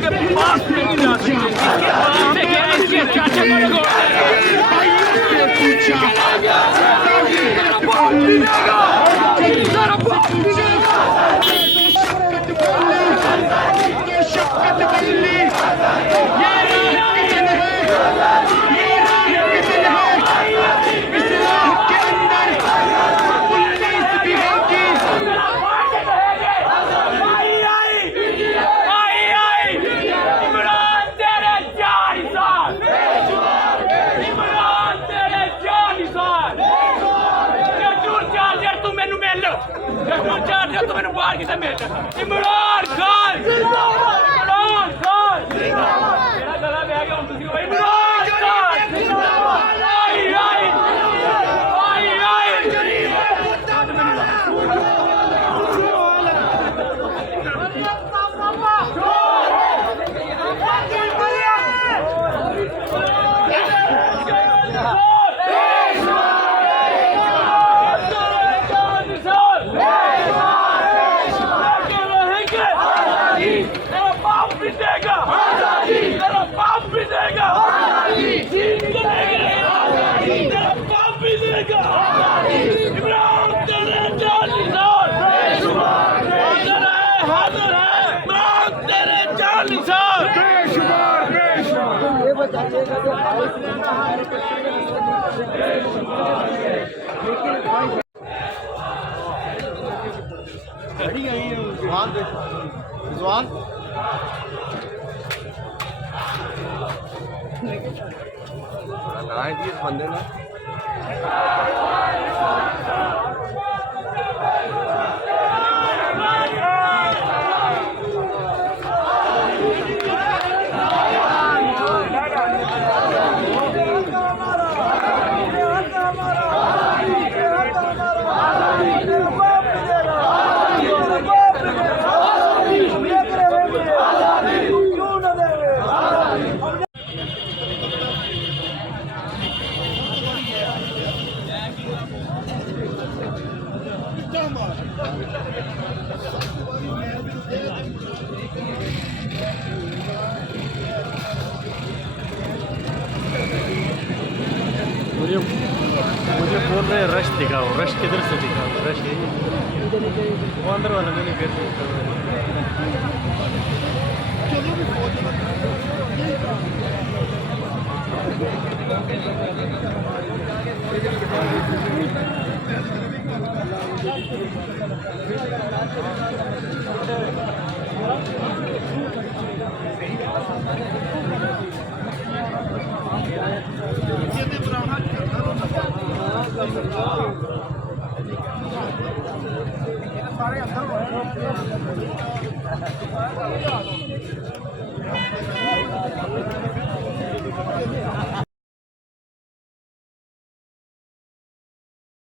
के पास नहीं जा सकते। क्या इसके चाचा को लगो इमरान खान इमरान खान मेरा गला बह गया हूं तुसी इमरान खान आई आई आई आई जवान लड़ाई थी इस बंदे ने मुझे बोल रहे हैं रश दिखाओ, रश किधर से दिखाओ, रश वो अंदर वाला मैंने फिर सारे अंदर